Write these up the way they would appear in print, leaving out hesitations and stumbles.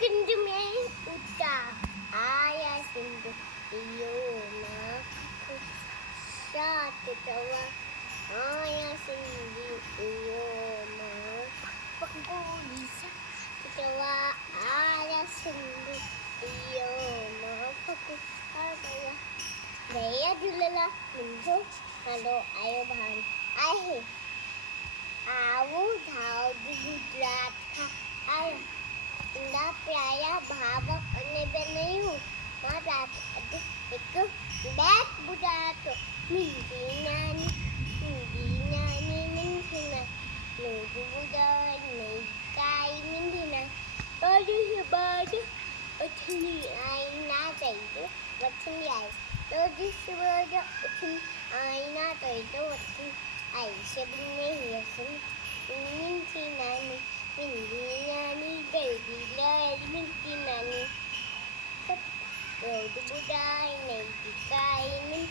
कुंज में उठा आया सिंधु यो ना साथ तवा आया सिंधु यो ना पकोड़ी साथ तवा आया सिंधु यो ना पकोड़ा गया झूलेला मुंहिंजो नालो आयो भान आहे आवो धाव गुजरात खां आया इंदा प्यारा भाव अने बेनयूं मां रात अॼु हिकु बैत ॿुधायां थो मुंहिंजी नानी मुंहिंजी ना रोज़ ॿुधाए नई काई मुंहिंजी ना रोज़ बाद उथंदी आई ना चई वठंदी आई रोज़ सुबुह जो उथंदी आई ना चई वठंदी आई सभिनी में हीअं मुंहिंजी नानी गलती लाल मुंहिंजी नानी रोज़ ॿुधाए नई काई में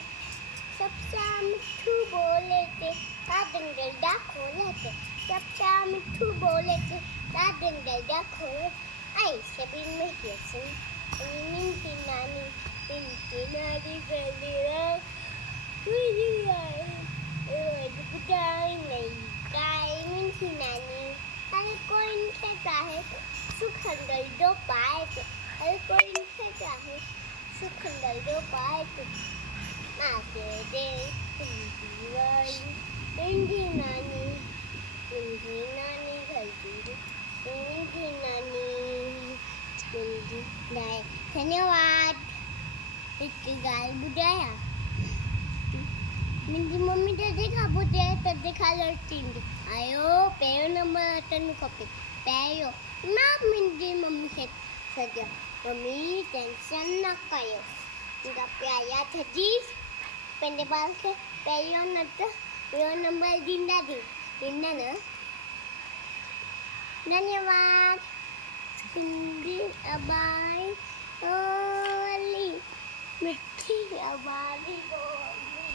सबसा मिठू बोले थे दंगल खोले थे सबसा मिठू बोले थे दंगल खोले आई सभिनी में हीअं मुंहिंजी नानी गली रोज़ ॿुधाए नई काई मुंहिंजी नानी हर कोई इनसे चाहे सुख दर्दो पाए तो हर कोई इनसे चाहे सुख दर्दो पाए तो माँ के दे मुंहिंजी नानी गलती मुंहिंजी नानी मुंहिंजी लाइ धन्यवाद हिकु ॻाल्हि ॿुधायां मुंहिंजी मम्मी जॾहिं खां ॿुधाए तॾहिं खां लड़तींदी आयो पहिरियों नंबर अचणु खपे पहिरियों मां मुंहिंजी मम्मी खे सॼो मम्मी टेंशन न कयो मुंहिंजा प्यारा छॾीस पंहिंजे ॿार खे पहिरियों न त ॿियो नंबर ॾींदा न धन्यवाद सिंधी आबादी ॿोली मिठी आबादी